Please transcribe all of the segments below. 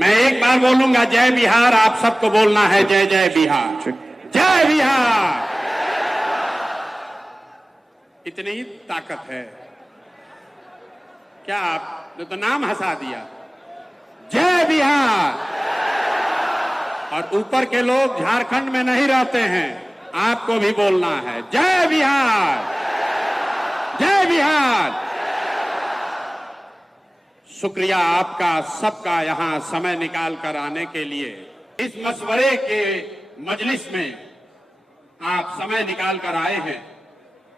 मैं एक बार बोलूंगा जय बिहार, आप सबको बोलना है जय जय बिहार, जय बिहार। इतनी ही ताकत है क्या? आपने तो नाम हंसा दिया, जय बिहार। और ऊपर के लोग झारखंड में नहीं रहते हैं, आपको भी बोलना है जय बिहार, जय बिहार। शुक्रिया आपका सबका यहां समय निकाल कर आने के लिए। इस मशवरे के मजलिस में आप समय निकाल कर आए हैं,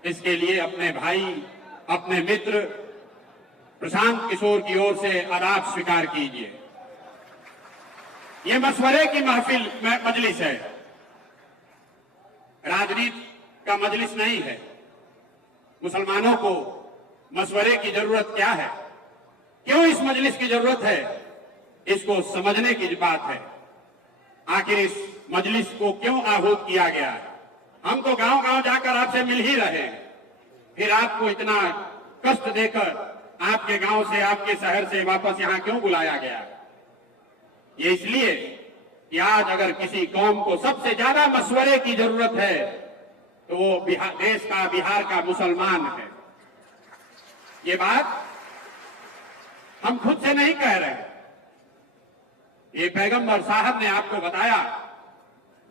इसके लिए अपने भाई, अपने मित्र प्रशांत किशोर की ओर से आदाब स्वीकार कीजिए। ये मशवरे की महफिल मजलिस है, राजनीति का मजलिस नहीं है। मुसलमानों को मशवरे की जरूरत क्या है, क्यों इस मजलिस की जरूरत है, इसको समझने की बात है। आखिर इस मजलिस को क्यों आहूत किया गया है? हम तो गांव गांव जाकर आपसे मिल ही रहे हैं, फिर आपको इतना कष्ट देकर आपके गांव से, आपके शहर से वापस यहां क्यों बुलाया गया? ये इसलिए कि आज अगर किसी कौम को सबसे ज्यादा मशवरे की जरूरत है तो वो देश का, बिहार का मुसलमान है। ये बात हम खुद से नहीं कह रहे, ये पैगंबर साहब ने आपको बताया।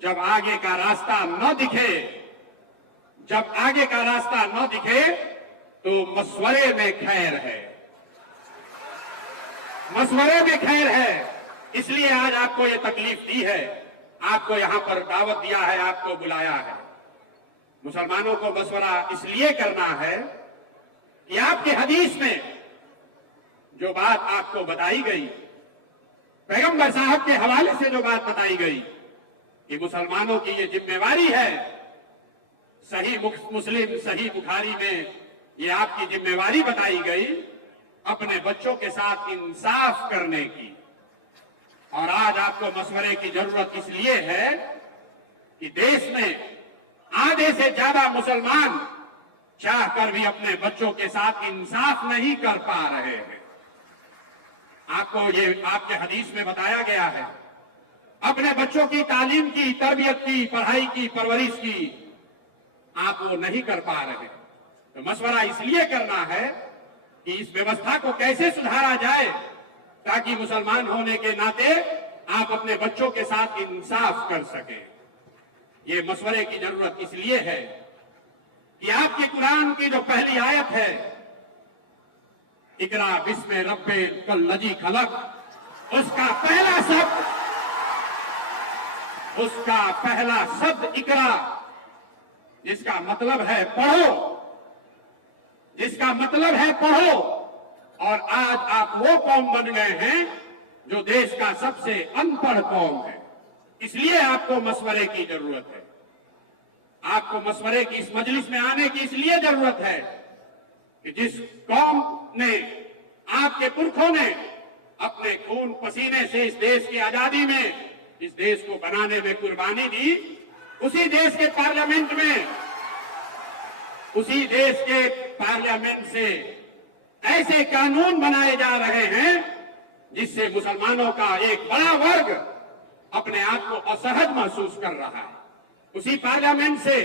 जब आगे का रास्ता न दिखे, जब आगे का रास्ता न दिखे तो मशवरे में खैर है, मशवरे में खैर है। इसलिए आज आपको ये तकलीफ दी है, आपको यहां पर दावत दिया है, आपको बुलाया है। मुसलमानों को मशवरा इसलिए करना है कि आपके हदीस में जो बात आपको बताई गई, पैगंबर साहब के हवाले से जो बात बताई गई कि मुसलमानों की ये जिम्मेवारी है, सही मुस्लिम, सही बुखारी में ये आपकी जिम्मेवारी बताई गई अपने बच्चों के साथ इंसाफ करने की। और आज आपको मशवरे की जरूरत इसलिए है कि देश में आधे से ज्यादा मुसलमान चाहकर भी अपने बच्चों के साथ इंसाफ नहीं कर पा रहे हैं। आपको ये आपके हदीस में बताया गया है, अपने बच्चों की तालीम की, तरबियत की, पढ़ाई की, परवरिश की आप वो नहीं कर पा रहे। तो मशवरा इसलिए करना है कि इस व्यवस्था को कैसे सुधारा जाए ताकि मुसलमान होने के नाते आप अपने बच्चों के साथ इंसाफ कर सके। ये मशवरे की जरूरत इसलिए है कि आपकी कुरान की जो पहली आयत है, इकरा बिस्मे रब्बे कल्लजी खलक, उसका पहला शब्द इकरा, जिसका मतलब है पढ़ो, जिसका मतलब है पढ़ो। और आज आप वो कौम बन गए हैं जो देश का सबसे अनपढ़ कौम है। इसलिए आपको मशवरे की जरूरत है, आपको मशवरे की इस मजलिस में आने की इसलिए जरूरत है कि जिस कौम ने, आपके पुरखों ने अपने खून पसीने से इस देश की आजादी में, इस देश को बनाने में कुर्बानी दी, उसी देश के पार्लियामेंट में, उसी देश के पार्लियामेंट से ऐसे कानून बनाए जा रहे हैं जिससे मुसलमानों का एक बड़ा वर्ग अपने आप को असहज महसूस कर रहा है। उसी पार्लियामेंट से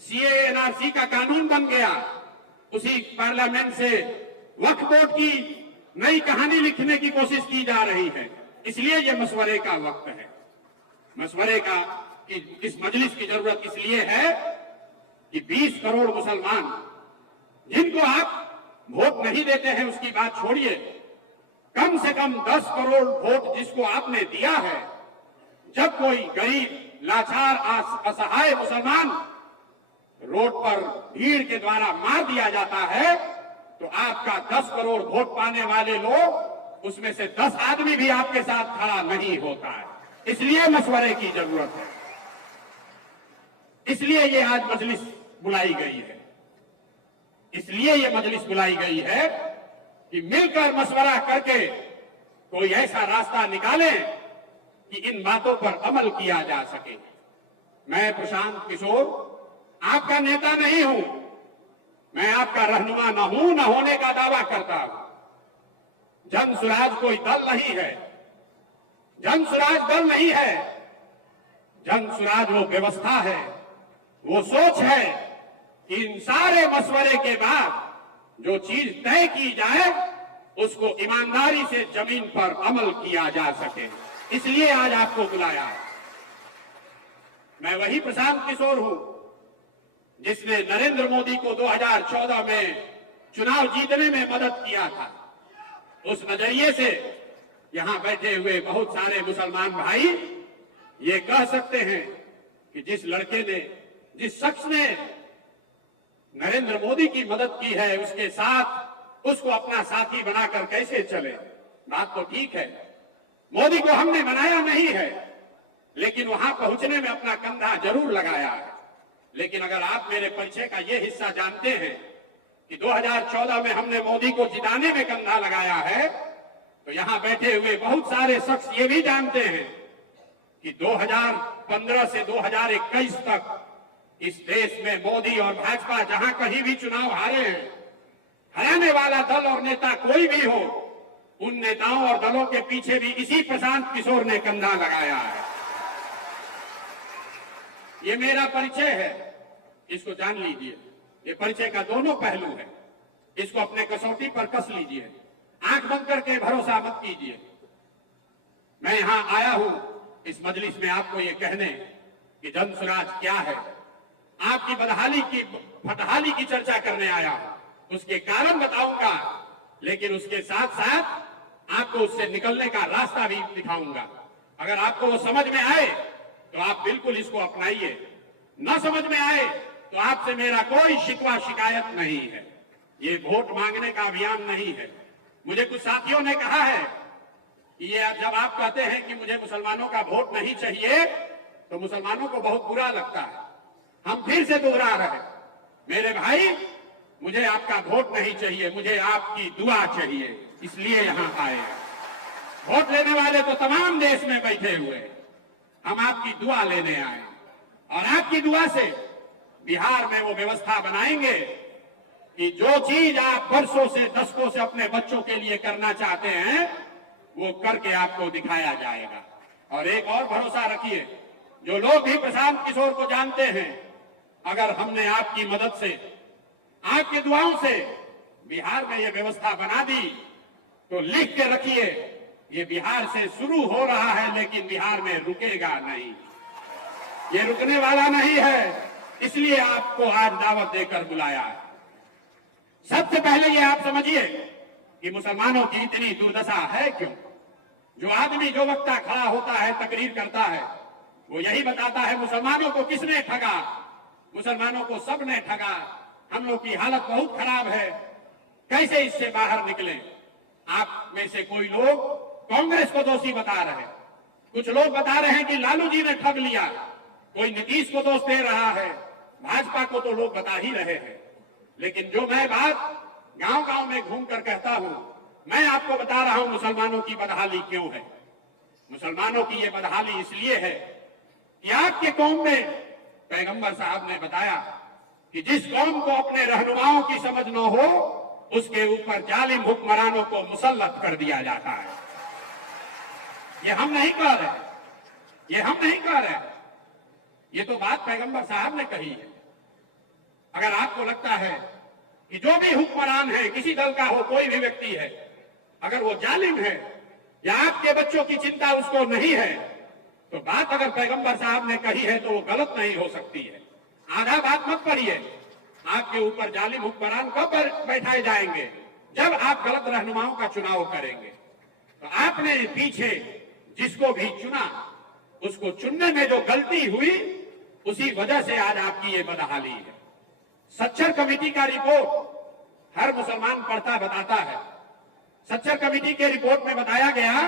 सीए एनआरसी का कानून बन गया, उसी पार्लियामेंट से वक्फ बोर्ड की नई कहानी लिखने की कोशिश की जा रही है। इसलिए यह मशवरे का वक्त है, मशवरे का इस मजलिस की जरूरत इसलिए है कि 20 करोड़ मुसलमान जिनको आप वोट नहीं देते हैं उसकी बात छोड़िए, कम से कम 10 करोड़ वोट जिसको आपने दिया है, जब कोई गरीब, लाचार, असहाय मुसलमान रोड पर भीड़ के द्वारा मार दिया जाता है तो आपका 10 करोड़ वोट पाने वाले लोग, उसमें से 10 आदमी भी आपके साथ खड़ा नहीं होता है। इसलिए मशवरे की जरूरत है, इसलिए ये आज मजलिस बुलाई गई है, इसलिए ये मजलिस बुलाई गई है कि मिलकर मशवरा करके कोई ऐसा रास्ता निकाले कि इन बातों पर अमल किया जा सके। मैं प्रशांत किशोर आपका नेता नहीं हूं, मैं आपका रहनुमा न हूं, न होने का दावा करता हूं। जन सुराज कोई दल नहीं है, जन स्वराज दल नहीं है, जन स्वराज वो व्यवस्था है, वो सोच है कि इन सारे मशवरे के बाद जो चीज तय की जाए उसको ईमानदारी से जमीन पर अमल किया जा सके। इसलिए आज आपको बुलाया है। मैं वही प्रशांत किशोर हूं जिसने नरेंद्र मोदी को 2014 में चुनाव जीतने में मदद किया था। उस नजरिए से यहां बैठे हुए बहुत सारे मुसलमान भाई ये कह सकते हैं कि जिस लड़के ने, जिस शख्स ने नरेंद्र मोदी की मदद की है उसके साथ उसको अपना साथी बनाकर कैसे चले। बात तो ठीक है, मोदी को हमने बनाया नहीं है, लेकिन वहां पहुंचने में अपना कंधा जरूर लगाया है। लेकिन अगर आप मेरे परिचय का ये हिस्सा जानते हैं कि 2014 में हमने मोदी को जिताने में कंधा लगाया है, तो यहां बैठे हुए बहुत सारे शख्स ये भी जानते हैं कि 2015 से 2021 तक इस देश में मोदी और भाजपा जहां कहीं भी चुनाव हारे हैं, हराने वाला दल और नेता कोई भी हो, उन नेताओं और दलों के पीछे भी इसी प्रशांत किशोर ने कंधा लगाया है। ये मेरा परिचय है, इसको जान लीजिए। ये परिचय का दोनों पहलू है, इसको अपने कसौटी पर कस लीजिए, आंख बंद करके भरोसा मत कीजिए। मैं यहां आया हूं इस मजलिस में आपको ये कहने कि जन स्वराज क्या है, आपकी बदहाली की फटहाली की चर्चा करने आया हूं। उसके कारण बताऊंगा, लेकिन उसके साथ साथ आपको उससे निकलने का रास्ता भी दिखाऊंगा। अगर आपको वो समझ में आए तो आप बिल्कुल इसको अपनाइए, न समझ में आए तो आपसे मेरा कोई शिकवा शिकायत नहीं है। ये वोट मांगने का अभियान नहीं है। मुझे कुछ साथियों ने कहा है कि ये जब आप कहते हैं कि मुझे मुसलमानों का वोट नहीं चाहिए तो मुसलमानों को बहुत बुरा लगता है। हम फिर से दोहरा रहे, मेरे भाई, मुझे आपका वोट नहीं चाहिए, मुझे आपकी दुआ चाहिए, इसलिए यहां आए। वोट लेने वाले तो तमाम देश में बैठे हुए, हम आपकी दुआ लेने आए और आपकी दुआ से बिहार में वो व्यवस्था बनाएंगे कि जो चीज आप वर्षों से, दशकों से अपने बच्चों के लिए करना चाहते हैं वो करके आपको दिखाया जाएगा। और एक और भरोसा रखिए, जो लोग भी प्रशांत किशोर को जानते हैं, अगर हमने आपकी मदद से, आपकी दुआओं से बिहार में ये व्यवस्था बना दी तो लिख के रखिए, ये बिहार से शुरू हो रहा है लेकिन बिहार में रुकेगा नहीं, ये रुकने वाला नहीं है। इसलिए आपको आज दावत देकर बुलाया है। सबसे पहले ये आप समझिए कि मुसलमानों की इतनी दुर्दशा है क्यों। जो आदमी, जो वक्ता खड़ा होता है, तकरीर करता है, वो यही बताता है मुसलमानों को किसने ठगा, मुसलमानों को सबने ठगा, हम लोग की हालत बहुत खराब है, कैसे इससे बाहर निकलें। आप में से कोई लोग कांग्रेस को दोषी बता रहे हैं, कुछ लोग बता रहे हैं कि लालू जी ने ठग लिया, कोई नीतीश को दोष दे रहा है, भाजपा को तो लोग बता ही रहे हैं। लेकिन जो मैं बात गांव गांव में घूमकर कहता हूं, मैं आपको बता रहा हूं मुसलमानों की बदहाली क्यों है। मुसलमानों की ये बदहाली इसलिए है कि आपके कौम में पैगंबर साहब ने बताया कि जिस कौम को अपने रहनुमाओं की समझ न हो उसके ऊपर जालिम हुक्मरानों को मुसल्लत कर दिया जाता है। ये हम नहीं कह रहे, ये हम नहीं कह रहे, ये तो बात पैगंबर साहब ने कही है। अगर आपको लगता है कि जो भी हुक्मरान है, किसी दल का हो, कोई भी व्यक्ति है, अगर वो जालिम है या आपके बच्चों की चिंता उसको नहीं है, तो बात अगर पैगंबर साहब ने कही है तो वो गलत नहीं हो सकती है। आधा बात मत पढ़िए, आपके ऊपर जालिम हुक्मरान कब बैठाए जाएंगे, जब आप गलत रहनुमाओं का चुनाव करेंगे। तो आपने पीछे जिसको भी चुना, उसको चुनने में जो गलती हुई, उसी वजह से आज आपकी ये बदहाली है। सच्चर कमेटी का रिपोर्ट हर मुसलमान पढ़ता बताता है। सच्चर कमेटी के रिपोर्ट में बताया गया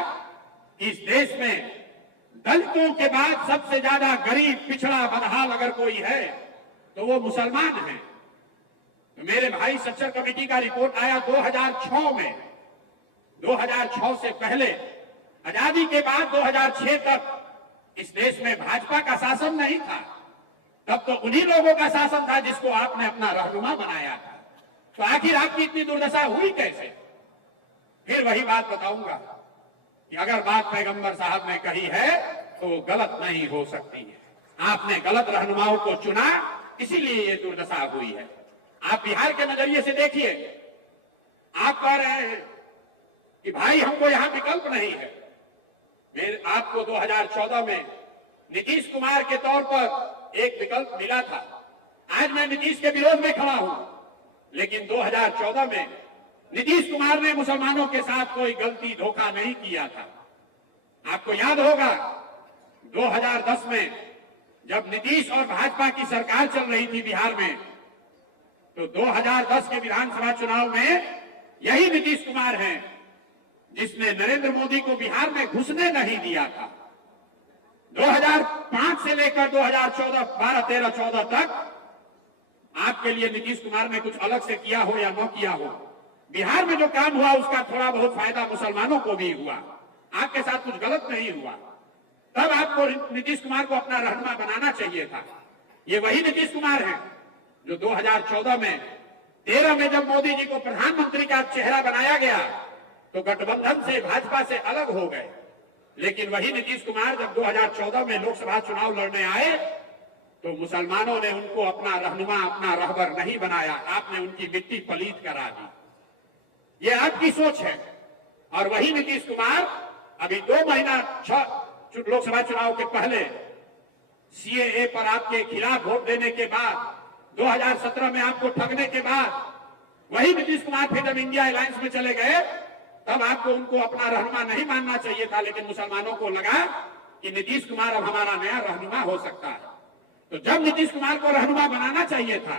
कि इस देश में दलितों के बाद सबसे ज्यादा गरीब, पिछड़ा, बदहाल अगर कोई है तो वो मुसलमान है। तो मेरे भाई, सच्चर कमेटी का रिपोर्ट आया 2006 में। 2006 से पहले, आजादी के बाद 2006 तक इस देश में भाजपा का शासन नहीं था। तब तो उन्हीं लोगों का शासन था जिसको आपने अपना रहनुमा बनाया था। तो आखिर आपकी इतनी दुर्दशा हुई कैसे? फिर वही बात बताऊंगा। कि अगर बात पैगंबर साहब ने कही है तो वो गलत नहीं हो सकती है। आपने गलत रहनुमाओं को चुना, इसीलिए ये दुर्दशा हुई है। आप बिहार के नजरिए से देखिए, आप कह रहे हैं कि भाई हमको यहां विकल्प नहीं है। आपको 2014 में नीतीश कुमार के तौर पर एक विकल्प मिला था। आज मैं नीतीश के विरोध में खड़ा हूं, लेकिन 2014 में नीतीश कुमार ने मुसलमानों के साथ कोई गलती धोखा नहीं किया था। आपको याद होगा 2010 में जब नीतीश और भाजपा की सरकार चल रही थी बिहार में, तो 2010 के विधानसभा चुनाव में यही नीतीश कुमार हैं जिसने नरेंद्र मोदी को बिहार में घुसने नहीं दिया था। 2005 से लेकर 2014, 12, 13, 14 तक आपके लिए नीतीश कुमार ने कुछ अलग से किया हो या न किया हो, बिहार में जो काम हुआ उसका थोड़ा बहुत फायदा मुसलमानों को भी हुआ। आपके साथ कुछ गलत नहीं हुआ। तब आपको नीतीश कुमार को अपना रहनुमा बनाना चाहिए था। ये वही नीतीश कुमार हैं जो 2014 में 13 में जब मोदी जी को प्रधानमंत्री का चेहरा बनाया गया तो गठबंधन से, भाजपा से अलग हो गए। लेकिन वही नीतीश कुमार जब 2014 में लोकसभा चुनाव लड़ने आए तो मुसलमानों ने उनको अपना रहनुमा, अपना रहबर नहीं बनाया। आपने उनकी मिट्टी पलीत करा दी। ये आपकी सोच है। और वही नीतीश कुमार अभी 2 महीना लोकसभा चुनाव के पहले सीएए पर आपके खिलाफ वोट देने के बाद, 2017 में आपको ठगने के बाद, वही नीतीश कुमार फिर जब इंडिया अलायंस में चले गए तब आपको उनको अपना रहनुमा नहीं मानना चाहिए था। लेकिन मुसलमानों को लगा कि नीतीश कुमार अब हमारा नया रहनुमा हो सकता है। तो जब नीतीश कुमार को रहनुमा बनाना चाहिए था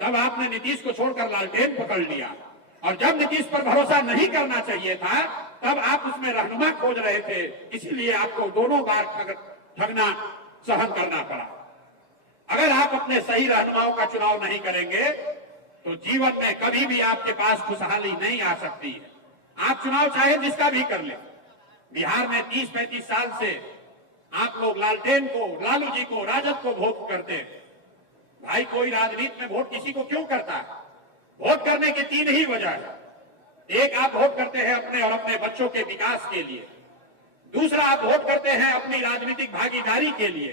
तब आपने नीतीश को छोड़कर लालटेन पकड़ लिया। और जब नीतीश पर भरोसा नहीं करना चाहिए था तब आप उसमें रहनुमा खोज रहे थे। इसीलिए आपको दोनों बार ठगना सहन करना पड़ा। अगर आप अपने सही रहनुमाओं का चुनाव नहीं करेंगे तो जीवन में कभी भी आपके पास खुशहाली नहीं आ सकती है। आप चुनाव चाहे जिसका भी कर ले। बिहार में 30-35 साल से आप लोग लालटेन को, लालू जी को, राजद को वोट करते हैं। भाई कोई राजनीति में वोट किसी को क्यों करता है? वोट करने की 3 ही वजह है। एक, आप वोट करते हैं अपने और अपने बच्चों के विकास के लिए। दूसरा, आप वोट करते हैं अपनी राजनीतिक भागीदारी के लिए।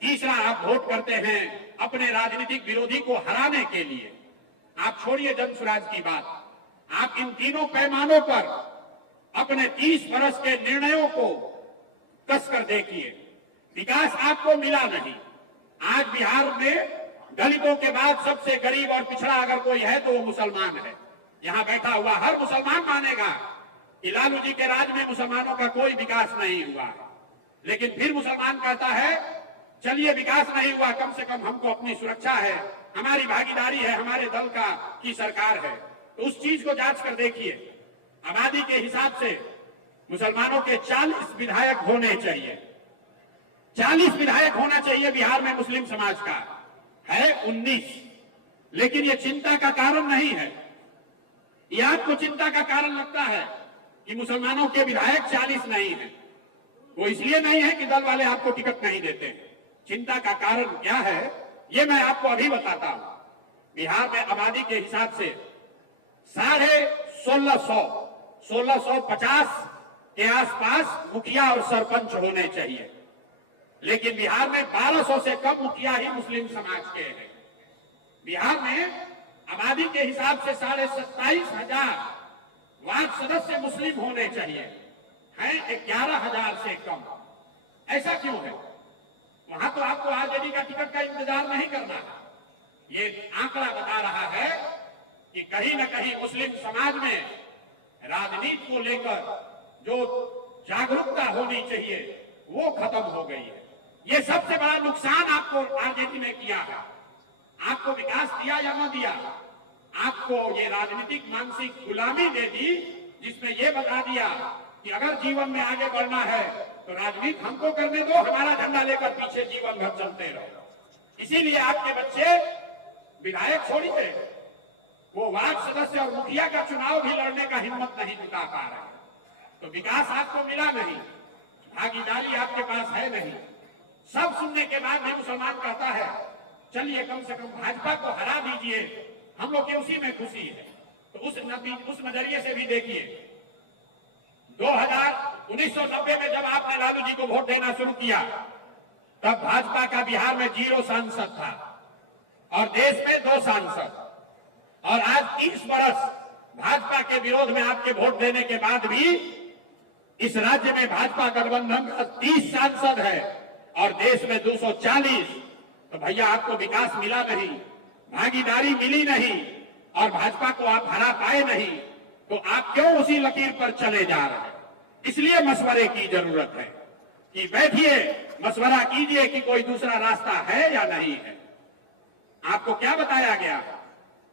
तीसरा, आप वोट करते हैं अपने राजनीतिक विरोधी को हराने के लिए। आप छोड़िए जन स्वराज की बात, आप इन तीनों पैमानों पर अपने 30 वर्ष के निर्णयों को कसकर देखिए। विकास आपको मिला नहीं। आज बिहार में दलितों के बाद सबसे गरीब और पिछड़ा अगर कोई है तो वो मुसलमान है। यहां बैठा हुआ हर मुसलमान मानेगा कि लालू जी के राज में मुसलमानों का कोई विकास नहीं हुआ। लेकिन फिर मुसलमान कहता है चलिए विकास नहीं हुआ, कम से कम हमको अपनी सुरक्षा है, हमारी भागीदारी है, हमारे दल की सरकार है। तो उस चीज को जांच कर देखिए। आबादी के हिसाब से मुसलमानों के 40 विधायक होने चाहिए। 40 विधायक होना चाहिए बिहार में मुस्लिम समाज का, है 19। लेकिन ये चिंता का कारण नहीं है। ये आपको चिंता का कारण लगता है कि मुसलमानों के विधायक 40 नहीं है। वो इसलिए नहीं है कि दल वाले आपको टिकट नहीं देते। चिंता का कारण क्या है ये मैं आपको अभी बताता हूं। बिहार में आबादी के हिसाब से 1650 के आसपास मुखिया और सरपंच होने चाहिए। लेकिन बिहार में 1200 से कम मुखिया ही मुस्लिम समाज के हैं। बिहार में आबादी के हिसाब से 27,500 वार्ड सदस्य मुस्लिम होने चाहिए, हैं 11,000 से कम। ऐसा क्यों है? वहां तो आपको आरजेडी का टिकट का इंतजार नहीं करना है। ये आंकड़ा बता रहा है कि कहीं न कहीं मुस्लिम समाज में राजनीति को लेकर जो जागरूकता होनी चाहिए वो खत्म हो गई है। ये सबसे बड़ा नुकसान आपको आरजेडी ने किया है। आपको विकास दिया या न दिया, आपको ये राजनीतिक मानसिक गुलामी दे दी, जिसमें ये बता दिया कि अगर जीवन में आगे बढ़ना है तो राजनीति हमको करने दो, हमारा झंडा लेकर पीछे जीवन भर चलते रहो। इसीलिए आपके बच्चे विधायक छोड़िए, वो वार्ड सदस्य और मुखिया का चुनाव भी लड़ने का हिम्मत नहीं जुटा पा रहे। तो विकास आपको मिला नहीं, भागीदारी आपके पास है नहीं। सब सुनने के बाद भी मुसलमान कहता है चलिए कम से कम भाजपा को हरा दीजिए, हम लोग की उसी में खुशी है। तो उस नजरिए से भी देखिए 2000 1990 में जब आपने लालू जी को वोट देना शुरू किया, तब भाजपा का बिहार में 0 सांसद था और देश में 2 सांसद। और आज 30 वर्ष भाजपा के विरोध में आपके वोट देने के बाद भी इस राज्य में भाजपा गठबंधन का 30 सांसद है और देश में 240। तो भैया आपको विकास मिला नहीं, भागीदारी मिली नहीं और भाजपा को आप हरा पाए नहीं, तो आप क्यों उसी लकीर पर चले जा रहे हैं? इसलिए मशवरे की जरूरत है कि बैठिए, मशवरा कीजिए कि कोई दूसरा रास्ता है या नहीं है। आपको क्या बताया गया?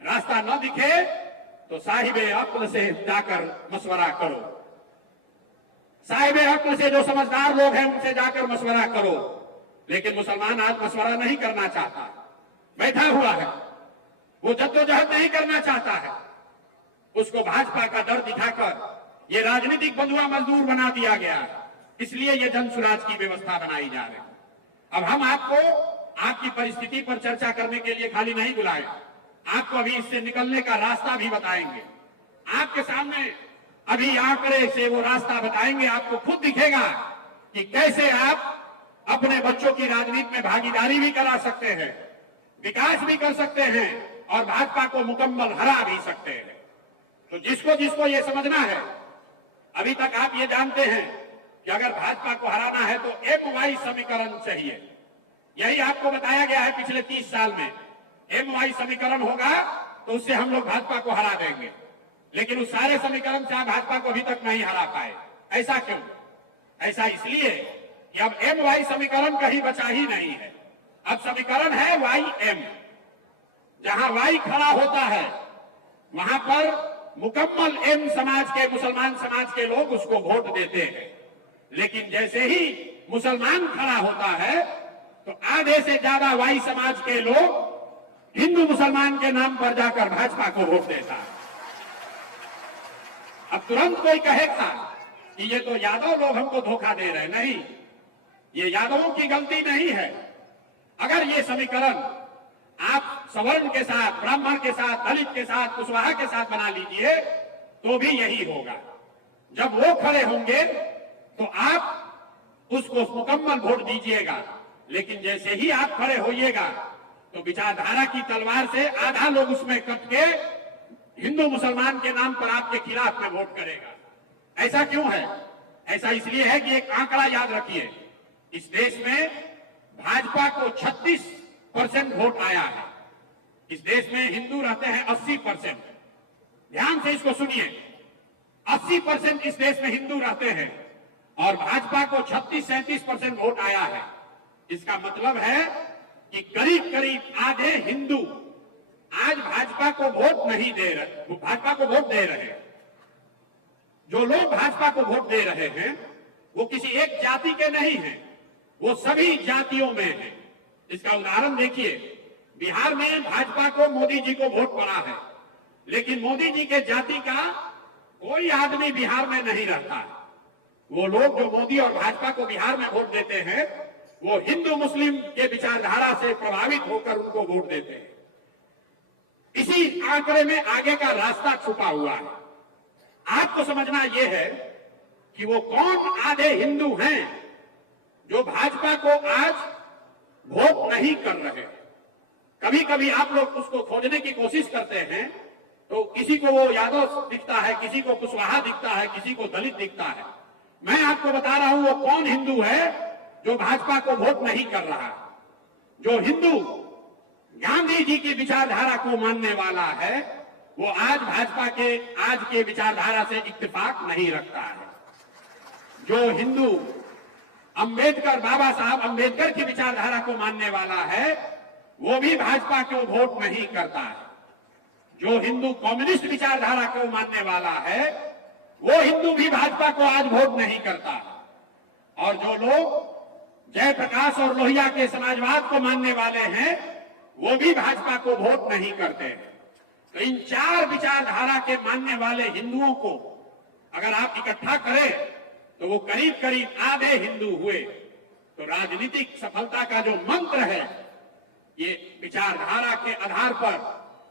रास्ता न दिखे तो साहिबे अक्ल से जाकर मशवरा करो, साहिबे अक्ल से जो समझदार लोग हैं उनसे जाकर मशवरा करो। लेकिन मुसलमान आज मशवरा नहीं करना चाहता, बैठा हुआ है, वो जद्दोजहद नहीं करना चाहता है। उसको भाजपा का डर दिखाकर ये राजनीतिक बंधुआ मजदूर बना दिया गया है, इसलिए ये जन सुराज की व्यवस्था बनाई जा रही है। अब हम आपको आपकी परिस्थिति पर चर्चा करने के लिए खाली नहीं बुलाए, आपको अभी इससे निकलने का रास्ता भी बताएंगे। आपके सामने अभी आंकड़े से वो रास्ता बताएंगे, आपको खुद दिखेगा कि कैसे आप अपने बच्चों की राजनीति में भागीदारी भी करा सकते हैं, विकास भी कर सकते हैं और भाजपा को मुकम्मल हरा भी सकते हैं। तो जिसको जिसको ये समझना है, अभी तक आप ये जानते हैं कि अगर भाजपा को हराना है तो MY समीकरण चाहिए। यही आपको बताया गया है पिछले 30 साल में, MY समीकरण होगा तो उससे हम लोग भाजपा को हरा देंगे। लेकिन उस सारे समीकरण से आप भाजपा को अभी तक नहीं हरा पाए। ऐसा क्यों? ऐसा इसलिए कि अब MY समीकरण कहीं बचा ही नहीं है। अब समीकरण है YM। जहां Y खड़ा होता है वहां पर मुकम्मल M समाज के, मुसलमान समाज के लोग उसको वोट देते हैं। लेकिन जैसे ही मुसलमान खड़ा होता है तो आधे से ज्यादा Y समाज के लोग हिंदू मुसलमान के नाम पर जाकर भाजपा को वोट देता है। अब तुरंत कोई कहेगा कि ये तो यादव लोग हमको धोखा दे रहे हैं। नहीं, ये यादवों की गलती नहीं है। अगर ये समीकरण आप सवर्ण के साथ, ब्राह्मण के साथ, दलित के साथ, कुशवाहा के साथ बना लीजिए तो भी यही होगा। जब वो खड़े होंगे तो आप उसको मुकम्मल वोट दीजिएगा, लेकिन जैसे ही आप खड़े होइएगा तो विचारधारा की तलवार से आधा लोग उसमें कट के हिंदू मुसलमान के नाम पर आपके खिलाफ में वोट करेगा। ऐसा क्यों है? ऐसा इसलिए है कि एक आंकड़ा याद रखिए, इस देश में भाजपा को 36% वोट आया है। इस देश में हिंदू रहते हैं 80%। ध्यान से इसको सुनिए, 80% इस देश में हिंदू रहते हैं और भाजपा को 36-37% वोट आया है। इसका मतलब है कि करीब करीब आधे हिंदू आज भाजपा को वोट नहीं दे रहे, भाजपा को वोट दे रहे हैं। जो लोग भाजपा को वोट दे रहे हैं वो किसी एक जाति के नहीं हैं, वो सभी जातियों में हैं। इसका उदाहरण देखिए, बिहार में भाजपा को मोदी जी को वोट पड़ा है, लेकिन मोदी जी के जाति का कोई आदमी बिहार में नहीं रहता है। वो लोग जो मोदी और भाजपा को बिहार में वोट देते हैं वो हिंदू मुस्लिम के विचारधारा से प्रभावित होकर उनको वोट देते हैं। इसी आंकड़े में आगे का रास्ता छुपा हुआ है। आपको समझना यह है कि वो कौन आधे हिंदू हैं जो भाजपा को आज वोट नहीं कर रहे। कभी कभी आप लोग उसको खोजने की कोशिश करते हैं तो किसी को वो यादव दिखता है, किसी को कुशवाहा दिखता है, किसी को दलित दिखता है। मैं आपको बता रहा हूं वो कौन हिंदू है जो भाजपा को वोट नहीं कर रहा। जो हिंदू गांधी जी की विचारधारा को मानने वाला है वो आज भाजपा के आज के विचारधारा से इत्तेफाक नहीं रखता है। जो हिंदू अंबेडकर, बाबा साहब अंबेडकर की विचारधारा को मानने वाला है वो भी भाजपा को वोट नहीं करता है। जो हिंदू कम्युनिस्ट विचारधारा को मानने वाला है वो हिंदू भी भाजपा को आज वोट नहीं करता। और जो लोग जयप्रकाश और लोहिया के समाजवाद को मानने वाले हैं वो भी भाजपा को वोट नहीं करते हैं। तो इन 4 विचारधारा के मानने वाले हिंदुओं को अगर आप इकट्ठा करें तो वो करीब करीब आधे हिंदू हुए। तो राजनीतिक सफलता का जो मंत्र है ये विचारधारा के आधार पर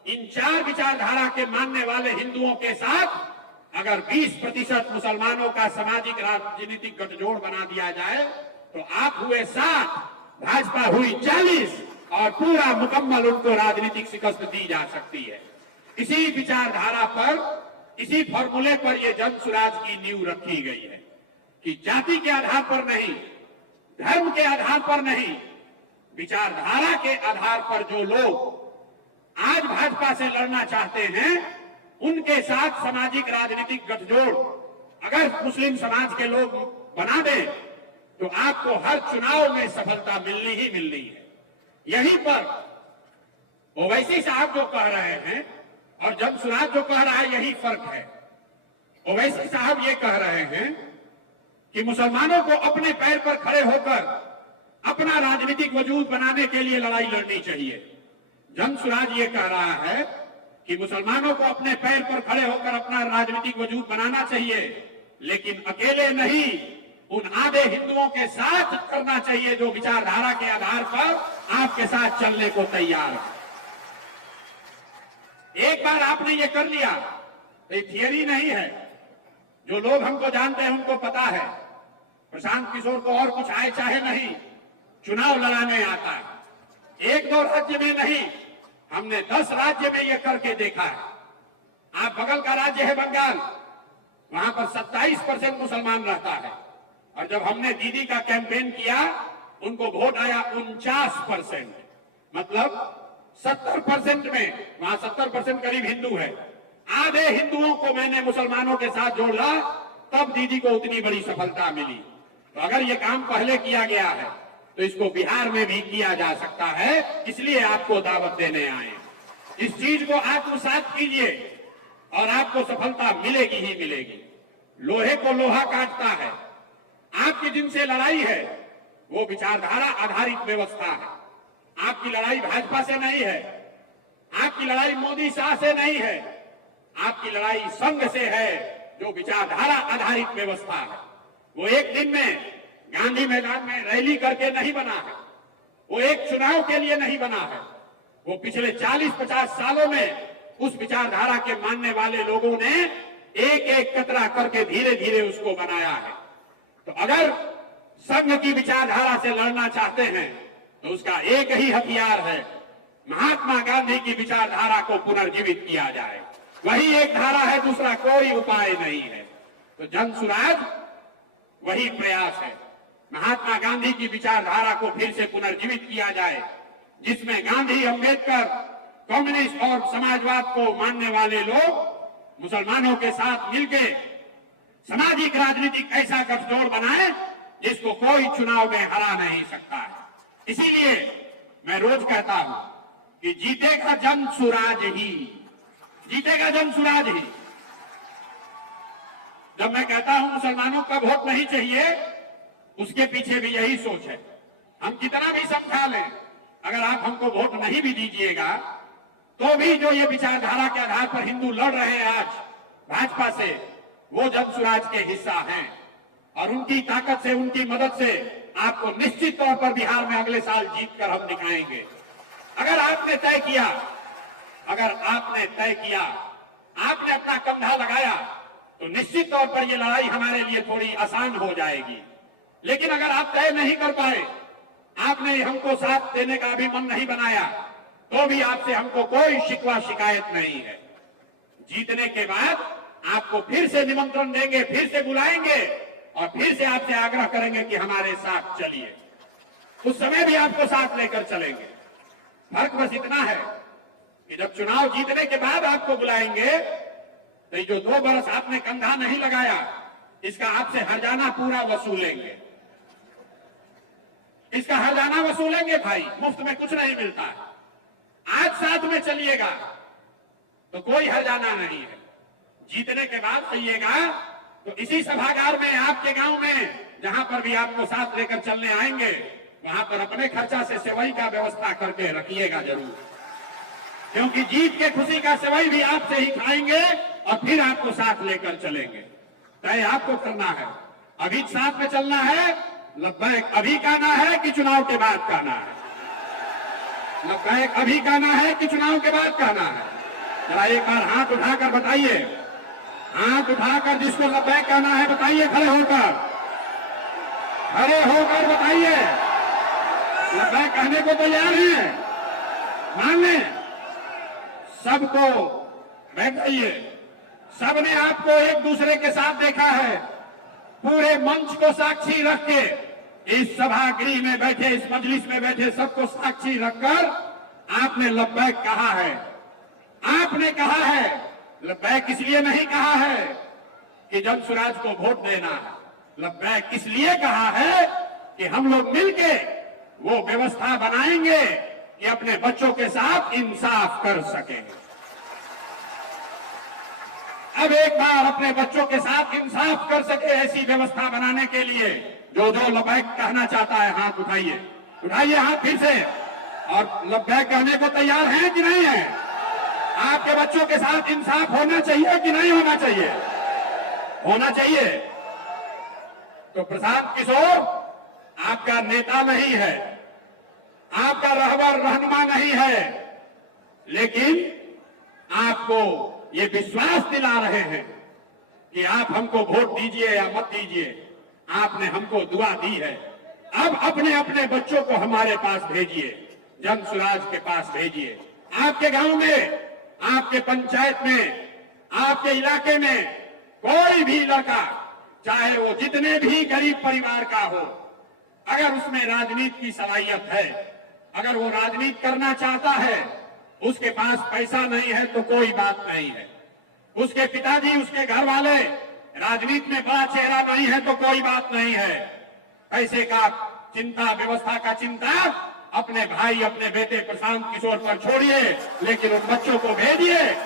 इन 4 विचारधारा के मानने वाले हिंदुओं के साथ अगर 20% मुसलमानों का सामाजिक राजनीतिक गठजोड़ बना दिया जाए तो आप हुए 7, भाजपा हुई 40 और पूरा मुकम्मल उनको राजनीतिक शिकस्त दी जा सकती है। इसी विचारधारा पर, इसी फॉर्मूले पर यह जन सुराज की नींव रखी गई है कि जाति के आधार पर नहीं, धर्म के आधार पर नहीं, विचारधारा के आधार पर जो लोग आज भाजपा से लड़ना चाहते हैं उनके साथ सामाजिक राजनीतिक गठजोड़ अगर मुस्लिम समाज के लोग बना दें तो आपको हर चुनाव में सफलता मिलनी ही मिलनी है। यहीं पर ओवैसी साहब जो कह रहे हैं और जन सुराज जो कह रहा है, यही फर्क है। ओवैसी साहब ये कह रहे हैं कि मुसलमानों को अपने पैर पर खड़े होकर अपना राजनीतिक वजूद बनाने के लिए लड़ाई लड़नी चाहिए। जन सुराज ये कह रहा है कि मुसलमानों को अपने पैर पर खड़े होकर अपना राजनीतिक वजूद बनाना चाहिए, लेकिन अकेले नहीं, उन आधे हिंदुओं के साथ करना चाहिए जो विचारधारा के आधार पर आपके साथ चलने को तैयार है। एक बार आपने ये कर लिया तो ये थियरी नहीं है। जो लोग हमको जानते हैं उनको पता है प्रशांत किशोर को और कुछ आए चाहे नहीं, चुनाव लड़ाने आता है। 1-2 राज्य में नहीं, हमने 10 राज्य में ये करके देखा है। आप बगल का राज्य है बंगाल, वहां पर 27% मुसलमान रहता है और जब हमने दीदी का कैंपेन किया उनको वोट आया 49%, मतलब 70% में, वहां 70% करीब हिंदू है। आधे हिंदुओं को मैंने मुसलमानों के साथ जोड़ा, तब दीदी को उतनी बड़ी सफलता मिली। तो अगर ये काम पहले किया गया है तो इसको बिहार में भी किया जा सकता है, इसलिए आपको दावत देने आए। इस चीज को आत्मसात कीजिए और आपको सफलता मिलेगी ही मिलेगी। लोहे को लोहा काटता है। आपकी जिनसे लड़ाई है वो विचारधारा आधारित व्यवस्था है। आपकी लड़ाई भाजपा से नहीं है, आपकी लड़ाई मोदी शाह से नहीं है, आपकी लड़ाई संघ से है जो विचारधारा आधारित व्यवस्था है। वो एक दिन में गांधी मैदान में रैली करके नहीं बना है, वो एक चुनाव के लिए नहीं बना है, वो पिछले 40-50 सालों में उस विचारधारा के मानने वाले लोगों ने एक एक कतरा करके धीरे धीरे उसको बनाया है। तो अगर संघ की विचारधारा से लड़ना चाहते हैं तो उसका एक ही हथियार है, महात्मा गांधी की विचारधारा को पुनर्जीवित किया जाए। वही एक धारा है, दूसरा कोई उपाय नहीं है। तो जन सुराज वही प्रयास है, महात्मा गांधी की विचारधारा को फिर से पुनर्जीवित किया जाए, जिसमें गांधी, अंबेडकर, कम्युनिस्ट और समाजवाद को मानने वाले लोग मुसलमानों के साथ मिलकर सामाजिक राजनीतिक ऐसा गठजोड़ बनाए जिसको कोई चुनाव में हरा नहीं सकता है। इसीलिए मैं रोज कहता हूं कि जीतेगा जन सुराज ही, जीतेगा जन सुराज ही। जब मैं कहता हूं मुसलमानों का वोट नहीं चाहिए, उसके पीछे भी यही सोच है। हम कितना भी समझा लें, अगर आप हमको वोट नहीं भी दीजिएगा तो भी जो ये विचारधारा के आधार पर हिंदू लड़ रहे हैं आज भाजपा से, वो जन सुराज के हिस्सा हैं और उनकी ताकत से, उनकी मदद से आपको निश्चित तौर पर बिहार में अगले साल जीत कर हम दिखाएंगे। अगर आपने तय किया, अगर आपने तय किया, आपने अपना कंधा लगाया तो निश्चित तौर पर यह लड़ाई हमारे लिए थोड़ी आसान हो जाएगी। लेकिन अगर आप तय नहीं कर पाए, आपने हमको साथ देने का भी मन नहीं बनाया, तो भी आपसे हमको कोई शिकवा शिकायत नहीं है। जीतने के बाद आपको फिर से निमंत्रण देंगे, फिर से बुलाएंगे और फिर से आपसे आग्रह करेंगे कि हमारे साथ चलिए। उस समय भी आपको साथ लेकर चलेंगे। फर्क बस इतना है कि जब चुनाव जीतने के बाद आपको बुलाएंगे तो ये जो 2 बरस आपने कंधा नहीं लगाया, इसका आपसे हर्जाना पूरा वसूलेंगे। इसका हर्जाना वसूलेंगे भाई, मुफ्त में कुछ नहीं मिलता है। आज साथ में चलिएगा तो कोई हर्जाना नहीं है। जीतने के बाद आइएगा तो इसी सभागार में, आपके गांव में, जहां पर भी आपको साथ लेकर चलने आएंगे, वहां पर अपने खर्चा से सेवई का व्यवस्था करके रखिएगा जरूर, क्योंकि जीत के खुशी का सेवई भी आपसे ही खाएंगे और फिर आपको साथ लेकर चलेंगे। तय आपको करना है। अभी साथ में चलना है, लब्बैक अभी कहना है कि चुनाव के बाद कहना है? लब्बैक अभी कहना है कि चुनाव के बाद कहना है? जरा एक बार हाथ उठाकर बताइए। हाथ उठाकर जिसको लब्बैक कहना है बताइए, खड़े होकर बताइए। लब्बैक कहने को तैयार हैं? मान लें सबको बैठ जाइए। सबने आपको एक दूसरे के साथ देखा है। पूरे मंच को साक्षी रख के, इस सभागृह में बैठे, इस मजलिस में बैठे सबको साक्षी रखकर आपने लब्बैक कहा है। आपने कहा है, लब्बैक इसलिए नहीं कहा है कि जमसुराज को वोट देना है। लब्बैक इसलिए कहा है कि हम लोग मिलके वो व्यवस्था बनाएंगे कि अपने बच्चों के साथ इंसाफ कर सकें। अब एक बार अपने बच्चों के साथ इंसाफ कर सके, ऐसी व्यवस्था बनाने के लिए जो लब्बैक कहना चाहता है हाथ उठाइए, उठाइए हाथ फिर से। और लब्बैक कहने को तैयार हैं कि नहीं है? आपके बच्चों के साथ इंसाफ होना चाहिए कि नहीं होना चाहिए? होना चाहिए। तो प्रशांत किशोर आपका नेता नहीं है, आपका रहबर रहनुमा नहीं है, लेकिन आपको ये विश्वास दिला रहे हैं कि आप हमको वोट दीजिए या मत दीजिए, आपने हमको दुआ दी है। अब अपने अपने बच्चों को हमारे पास भेजिए, जमसुराज के पास भेजिए। आपके गांव में, आपके पंचायत में, आपके इलाके में कोई भी लड़का, चाहे वो जितने भी गरीब परिवार का हो, अगर उसमें राजनीति की सलाहियत है, अगर वो राजनीति करना चाहता है, उसके पास पैसा नहीं है तो कोई बात नहीं है, उसके पिताजी, उसके घर वाले राजनीति में बड़ा चेहरा नहीं है तो कोई बात नहीं है। पैसे का चिंता, व्यवस्था का चिंता अपने भाई, अपने बेटे प्रशांत किशोर पर छोड़िए, लेकिन उन बच्चों को भेजिए,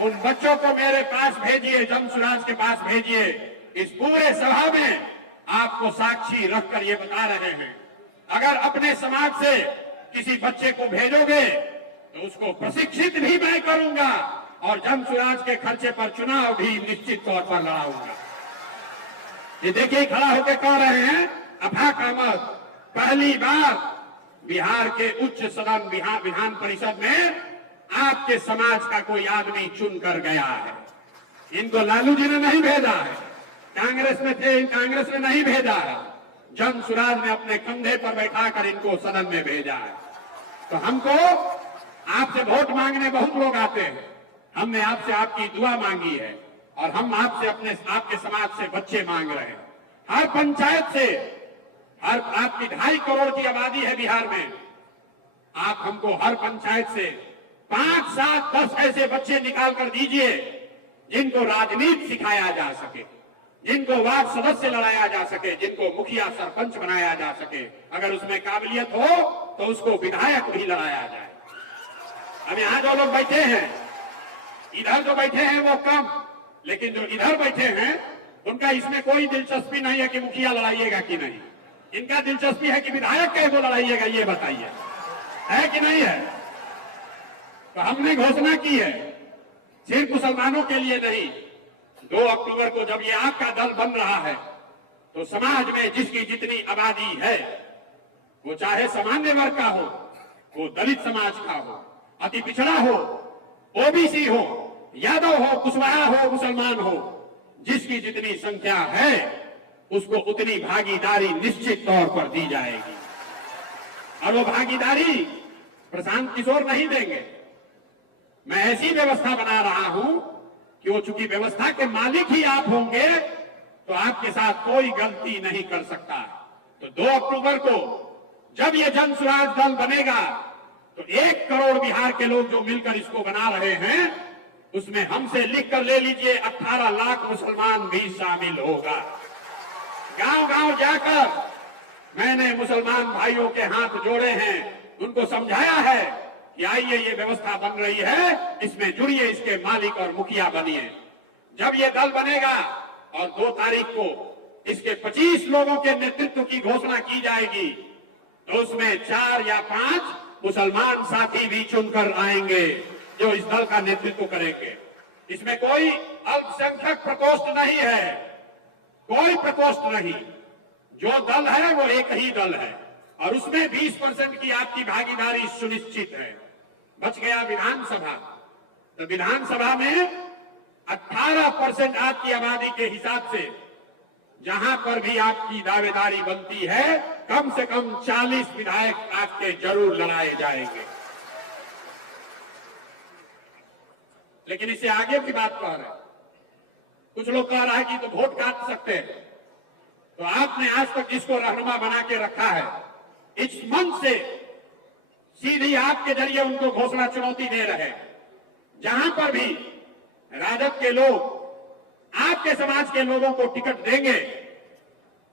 उन बच्चों को मेरे पास भेजिए, जमसुराज के पास भेजिए। इस पूरे सभा में आपको साक्षी रखकर ये बता रहे हैं, अगर अपने समाज से किसी बच्चे को भेजोगे तो उसको प्रशिक्षित भी मैं करूंगा और जमसुराज के खर्चे पर चुनाव भी निश्चित तौर पर लड़ाऊंगा। ये देखिए खड़ा होकर कह रहे हैं अफाक अहमद, पहली बार बिहार के उच्च सदन विधान परिषद में आपके समाज का कोई आदमी चुनकर गया है। इनको लालू जी ने नहीं भेजा है, कांग्रेस में थे, कांग्रेस ने नहीं भेजा है, जमसुराज ने अपने कंधे पर बैठाकर इनको सदन में भेजा है। तो हमको आपसे वोट मांगने बहुत लोग आते हैं, हमने आपसे आपकी दुआ मांगी है और हम आपसे आपके समाज से बच्चे मांग रहे हैं। हर पंचायत से, हर आपकी 2.5 करोड़ की आबादी है बिहार में, आप हमको हर पंचायत से 5, 7, 10 ऐसे बच्चे निकाल कर दीजिए जिनको राजनीति सिखाया जा सके, जिनको वार्ड सदस्य लड़ाया जा सके, जिनको मुखिया सरपंच बनाया जा सके। अगर उसमें काबिलियत हो तो उसको विधायक भी लड़ाया जाए। अब यहां जो लोग बैठे हैं, इधर जो बैठे हैं वो कम, लेकिन जो इधर बैठे हैं उनका इसमें कोई दिलचस्पी नहीं है कि मुखिया लड़ाइएगा कि नहीं, इनका दिलचस्पी है कि विधायक कैसे लड़ाइएगा, ये बताइए, है कि नहीं है? तो हमने घोषणा की है, सिर्फ मुसलमानों के लिए नहीं, 2 अक्टूबर को जब ये आपका दल बन रहा है तो समाज में जिसकी जितनी आबादी है, वो चाहे सामान्य वर्ग का हो, वो दलित समाज का हो, अति पिछड़ा हो, ओबीसी हो, यादव हो, कुशवाहा हो, मुसलमान हो, जिसकी जितनी संख्या है उसको उतनी भागीदारी निश्चित तौर पर दी जाएगी। और वो भागीदारी प्रशांत किशोर नहीं देंगे। मैं ऐसी व्यवस्था बना रहा हूं कि वो चूंकि व्यवस्था के मालिक ही आप होंगे तो आपके साथ कोई गलती नहीं कर सकता। तो 2 अक्टूबर को जब ये जनसुराज दल बनेगा तो 1 करोड़ बिहार के लोग जो मिलकर इसको बना रहे हैं, उसमें हमसे लिख कर ले लीजिए 18 लाख मुसलमान भी शामिल होगा। गांव गांव जाकर मैंने मुसलमान भाइयों के हाथ जोड़े हैं, उनको समझाया है कि आइए ये व्यवस्था बन रही है, इसमें जुड़िए, इसके मालिक और मुखिया बनिए। जब ये दल बनेगा और 2 तारीख को इसके 25 लोगों के नेतृत्व की घोषणा की जाएगी तो उसमें 4 या 5 मुसलमान साथी भी चुनकर आएंगे जो इस दल का नेतृत्व करेंगे। इसमें कोई अल्पसंख्यक प्रकोष्ठ नहीं है, कोई प्रकोष्ठ नहीं। जो दल है वो एक ही दल है और उसमें 20% की आपकी भागीदारी सुनिश्चित है। बच गया विधानसभा, तो विधानसभा में 18% आपकी आबादी के हिसाब से जहां पर भी आपकी दावेदारी बनती है, कम से कम 40 विधायक आपके जरूर लड़ाए जाएंगे। लेकिन इससे आगे की बात कह रहे हैं, कुछ लोग कह रहा है कि तो वोट काट सकते हैं। तो आपने आज तक इसको रहनुमा बना के रखा है, इस मंच से सीधी आपके जरिए उनको घोषणा चुनौती दे रहे हैं। जहां पर भी राजद के लोग आपके समाज के लोगों को टिकट देंगे,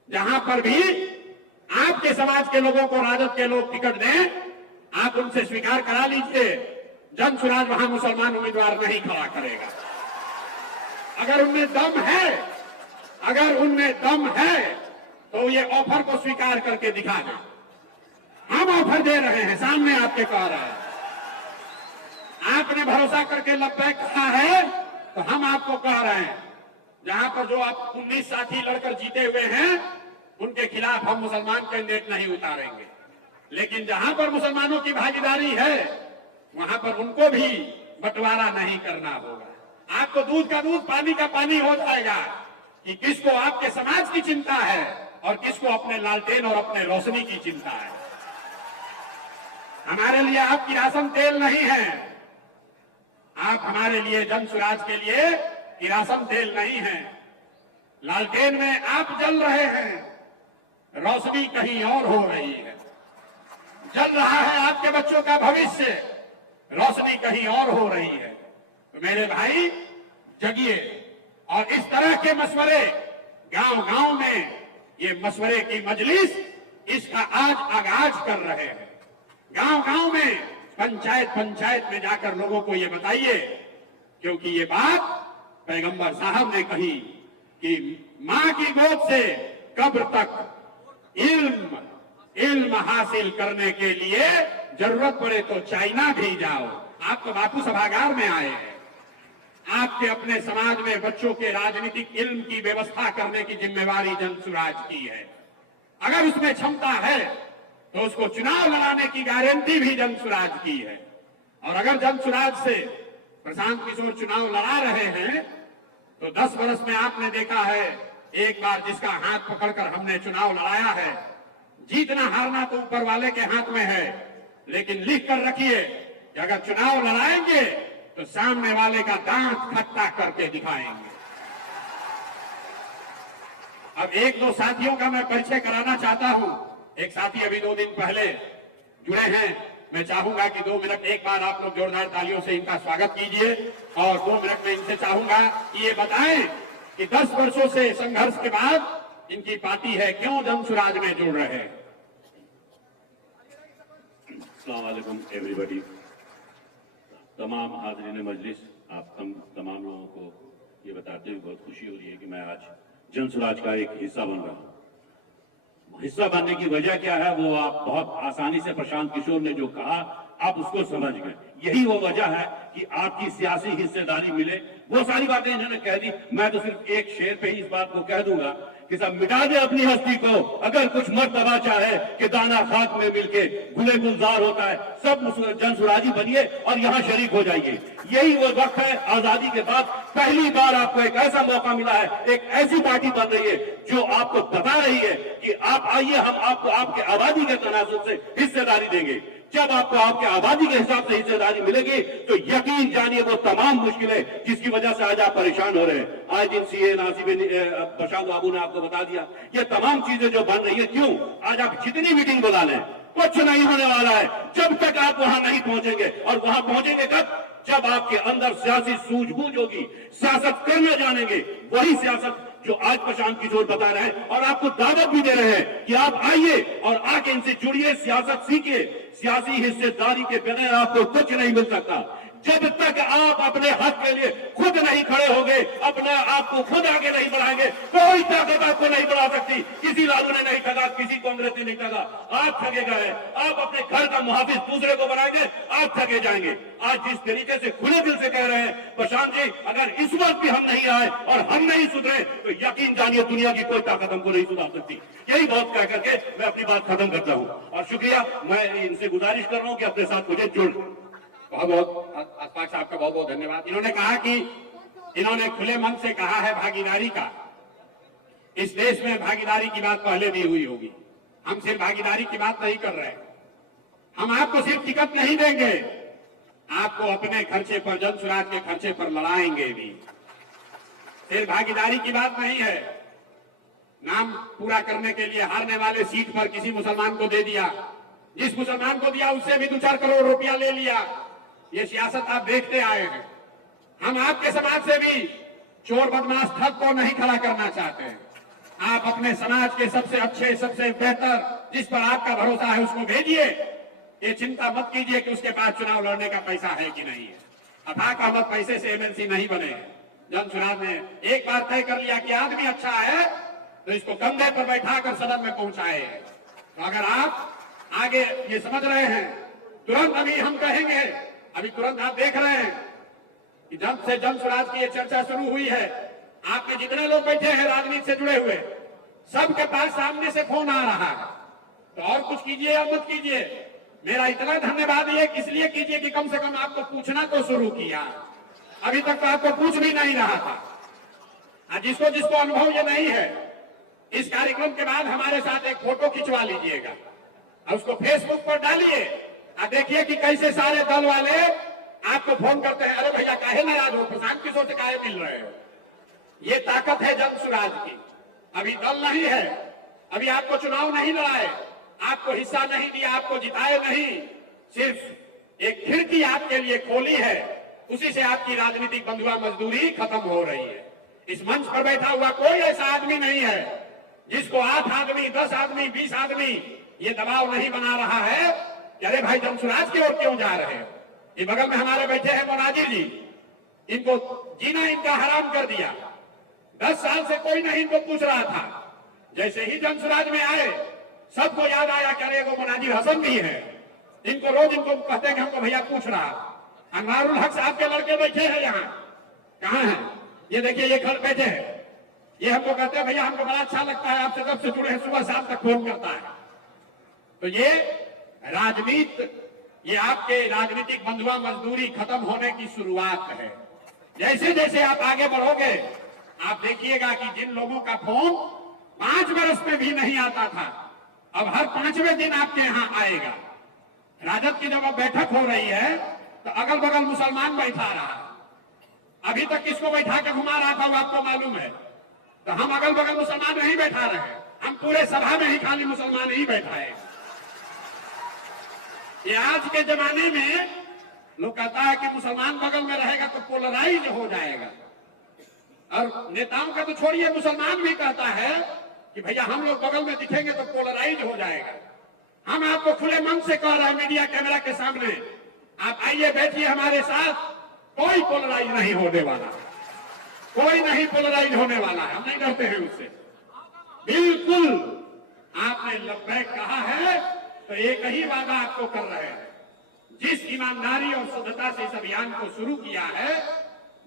जहां पर भी आपके समाज के लोगों को राजद के लोग टिकट दें, आप उनसे स्वीकार करा लीजिए, जनसुराज वहां मुसलमान उम्मीदवार नहीं खड़ा करेगा। अगर उनमें दम है, अगर उनमें दम है तो ये ऑफर को स्वीकार करके दिखा दें। हम ऑफर दे रहे हैं, सामने आपके कह रहे हैं। आपने भरोसा करके लब्बैक कहा है तो हम आपको कह रहे हैं, जहां पर जो आप 19 साथी लड़कर जीते हुए हैं, उनके खिलाफ हम मुसलमान कैंडिडेट नहीं उतारेंगे। लेकिन जहां पर मुसलमानों की भागीदारी है, वहां पर उनको भी बंटवारा नहीं करना होगा। आपको दूध का दूध, पानी का पानी हो जाएगा कि किसको आपके समाज की चिंता है और किसको अपने लालटेन और अपने रोशनी की चिंता है। हमारे लिए आपकी राशन तेल नहीं है, आप हमारे लिए जनसुराज के लिए किरासन तेल नहीं है। लालटेन में आप जल रहे हैं, रोशनी कहीं और हो रही है। जल रहा है आपके बच्चों का भविष्य, रोशनी कहीं और हो रही है। तो मेरे भाई जगिए और इस तरह के मशवरे गांव गांव में, ये मशवरे की मजलिस, इसका आज आगाज कर रहे हैं। गांव गांव में, पंचायत पंचायत में जाकर लोगों को ये बताइए, क्योंकि ये बात पैगंबर साहब ने कही कि मां की गोद से कब्र तक इल्म हासिल करने के लिए जरूरत पड़े तो चाइना भी जाओ। आप तो बापू सभागार में आए हैं, आपके अपने समाज में बच्चों के राजनीतिक इल्म की व्यवस्था करने की जिम्मेवारी जनसुराज की है। अगर उसमें क्षमता है तो उसको चुनाव लड़ाने की गारंटी भी जनसुराज की है। और अगर जनसुराज से प्रशांत किशोर चुनाव लड़ा रहे हैं तो 10 वर्ष में आपने देखा है, एक बार जिसका हाथ पकड़कर हमने चुनाव लड़ाया है, जीतना हारना तो ऊपर वाले के हाथ में है, लेकिन लिख कर रखिए कि अगर चुनाव लड़ाएंगे तो सामने वाले का दांत खट्टा करके दिखाएंगे। अब एक दो साथियों का मैं परिचय कराना चाहता हूं। एक साथी अभी 2 दिन पहले जुड़े हैं, मैं चाहूंगा कि 2 मिनट एक बार आप लोग जोरदार तालियों से इनका स्वागत कीजिए और 2 मिनट में इनसे चाहूंगा कि ये बताएं कि 10 वर्षों से संघर्ष के बाद इनकी पार्टी है, क्यों जनसुराज में जुड़ रहे हैं। अस्सलाम वालेकुम एवरीबॉडी। तमाम हाज़रीन मजलिस, आप तमाम लोगों को ये बताते हुए बहुत खुशी हो रही है कि मैं आज जनसुराज का एक हिस्सा बन रहा हूँ। हिस्सा बनने की वजह क्या है वो आप बहुत आसानी से प्रशांत किशोर ने जो कहा आप उसको समझ गए। यही वो वजह है कि आपकी सियासी हिस्सेदारी मिले। वो सारी बातें इन्होंने कह दी, मैं तो सिर्फ एक शेर पे ही इस बात को कह दूंगा कि सब मिटा दे अपनी हस्ती को, अगर कुछ मर्तबा चाहे कि दाना खाक में मिलके गुले गुलजार होता है, सब जनसुराजी बनिए और यहाँ शरीक हो जाइए। यही वो वक्त है, आजादी के बाद पहली बार आपको एक ऐसा मौका मिला है, एक ऐसी पार्टी बन रही है जो आपको बता रही है कि आप आइए, हम आपको आपके आबादी के तनासुब से हिस्सेदारी देंगे। जब आपको आपके आबादी के हिसाब से हिस्सेदारी मिलेगी तो यकीन जानिए वो तमाम मुश्किलें जिसकी वजह से आज आप परेशान हो रहे हैं, आज इन सीए नासिब प्रशांत बाबू ने आपको बता दिया, ये तमाम चीजें जो बन रही है, क्यों आज आप जितनी मीटिंग बुला लें कुछ नहीं होने वाला है जब तक आप वहां नहीं पहुंचेंगे। और वहां पहुंचेंगे कब? जब आपके अंदर सियासी सूझबूझ होगी, सियासत करने जानेंगे, वही सियासत जो आज प्रशांत किशोर बता रहे हैं और आपको दावत भी दे रहे हैं कि आप आइए और आके इनसे जुड़िए, सियासत सीखिए। सियासी हिस्सेदारी के बगैर आपको कुछ नहीं मिल सकता। जब तक आप अपने हक के लिए खुद नहीं खड़े होंगे, अपने आप को खुद आगे नहीं बढ़ाएंगे, कोई ताकत आपको नहीं बढ़ा सकती। किसी लालू ने नहीं ठगा, किसी कांग्रेस ने नहीं ठगा, आप ठगे गए। आप अपने घर का मुहाफिज दूसरे को बनाएंगे, आप ठगे जाएंगे। आज जिस तरीके से खुले दिल से कह रहे हैं प्रशांत जी, अगर इस वक्त भी हम नहीं आए और हम नहीं सुधरे तो यकीन जानिए दुनिया की कोई ताकत हमको नहीं सुधार सकती। यही बात कह करके मैं अपनी बात खत्म करता हूं और शुक्रिया। मैं इनसे गुजारिश कर रहा हूं कि अपने साथ मुझे जुड़। बहुत बहुत अशफाक साहब का बहुत बहुत धन्यवाद। इन्होंने कहा कि इन्होंने खुले मन से कहा है भागीदारी का। इस देश में भागीदारी की बात पहले भी हुई होगी। हम सिर्फ भागीदारी की बात नहीं कर रहे, हम आपको सिर्फ टिकट नहीं देंगे, आपको अपने खर्चे पर, जन स्वराज के खर्चे पर लड़ाएंगे भी। सिर्फ भागीदारी की बात नहीं है। नाम पूरा करने के लिए हारने वाले सीट पर किसी मुसलमान को दे दिया, जिस मुसलमान को दिया उससे भी 2-4 करोड़ रुपया ले लिया। ये सियासत आप देखते आए हैं। हम आपके समाज से भी चोर बदमाश ठग को नहीं खड़ा करना चाहते हैं। आप अपने समाज के सबसे अच्छे, सबसे बेहतर, जिस पर आपका भरोसा है उसको भेजिए। ये चिंता मत कीजिए कि उसके पास चुनाव लड़ने का पैसा है कि नहीं है। अथाक अहमद पैसे से एमएलसी नहीं बने। जन स्वराज ने एक बार तय कर लिया कि आदमी अच्छा है तो इसको कंधे पर बैठाकर सदन में पहुंचाए। तो अगर आप आगे ये समझ रहे हैं, तुरंत अभी हम कहेंगे, अभी तुरंत आप देख रहे हैं कि जब से जन स्वराज की ये चर्चा शुरू हुई है, आपके जितने लोग बैठे हैं राजनीति से जुड़े हुए, सबके पास सामने से फोन आ रहा है। तो और कुछ कीजिए या मत कीजिए, मेरा इतना धन्यवाद ये इसलिए कीजिए कि कम से कम आपको पूछना तो शुरू किया। अभी तक तो आपको पूछ भी नहीं रहा था। जिसको जिसको अनुभव ये नहीं है, इस कार्यक्रम के बाद हमारे साथ एक फोटो खिंचवा लीजिएगा और उसको फेसबुक पर डालिए और देखिए कि कैसे सारे दल वाले आपको फोन करते हैं, अरे भैया काहे नाराज हो, प्रशांत किशोर से काहे मिल रहे हो। ये ताकत है जन स्वराज की। अभी दल नहीं है, अभी आपको चुनाव नहीं लड़ाए, आपको हिस्सा नहीं दिया, आपको जिताए नहीं, सिर्फ एक खिड़की आपके लिए खोली है, उसी से आपकी राजनीतिक बंधुआ मजदूरी खत्म हो रही है। इस मंच पर बैठा हुआ कोई ऐसा आदमी नहीं है जिसको 8 आदमी, 10 आदमी, 20 आदमी ये दबाव नहीं बना रहा है कि अरे भाई जन स्वराज की ओर क्यों जा रहे हैं। ये बगल में हमारे बैठे हैं मोनाजी जी, इनको जीना इनका हराम कर दिया। 10 साल से कोई नहीं इनको पूछ रहा था। जैसे ही जन स्वराज में आए, सबको याद आया कि अरे वो मोनाजिर हसन भी है। इनको रोज इनको कहते हैं कि हमको भैया पूछ रहा। अनवारुल हक साहब के लड़के बैठे हैं यहाँ, कहाँ हैं? ये देखिए ये खड़ बैठे हैं। ये हमको कहते हैं भैया हमको बड़ा अच्छा लगता है, आपसे जब से जुड़े हैं सुबह शाम तक फोन करता है। तो ये राजनीति, ये आपके राजनीतिक बंधुआ मजदूरी खत्म होने की शुरुआत है। जैसे जैसे आप आगे बढ़ोगे, आप देखिएगा कि जिन लोगों का फोन 5 वर्ष में भी नहीं आता था, अब हर 5वें दिन आपके यहाँ आएगा। राजद की जब अब बैठक हो रही है तो अगल बगल मुसलमान बैठा रहा। अभी तक किसको बैठा के घुमा रहा था वो आपको मालूम है। तो हम अगल बगल मुसलमान नहीं बैठा रहे, हम पूरे सभा में ही खाली मुसलमान ही बैठाए। ये आज के जमाने में लोग कहता है कि मुसलमान बगल में रहेगा तो पोलराइज हो जाएगा, और नेताओं का तो छोड़िए, मुसलमान भी कहता है कि भैया हम लोग बगल में दिखेंगे तो पोलराइज हो जाएगा। हम आपको खुले मन से कह रहे हैं मीडिया कैमरा के सामने, आप आइए बैठिए हमारे साथ, कोई पोलराइज नहीं होने वाला, कोई नहीं पोलराइज होने वाला है, हम नहीं डरते हैं उससे। बिल्कुल आपने लब्बैक कहा है तो एक ही वादा आपको कर रहे हैं, जिस ईमानदारी और शुद्धता से इस अभियान को शुरू किया है,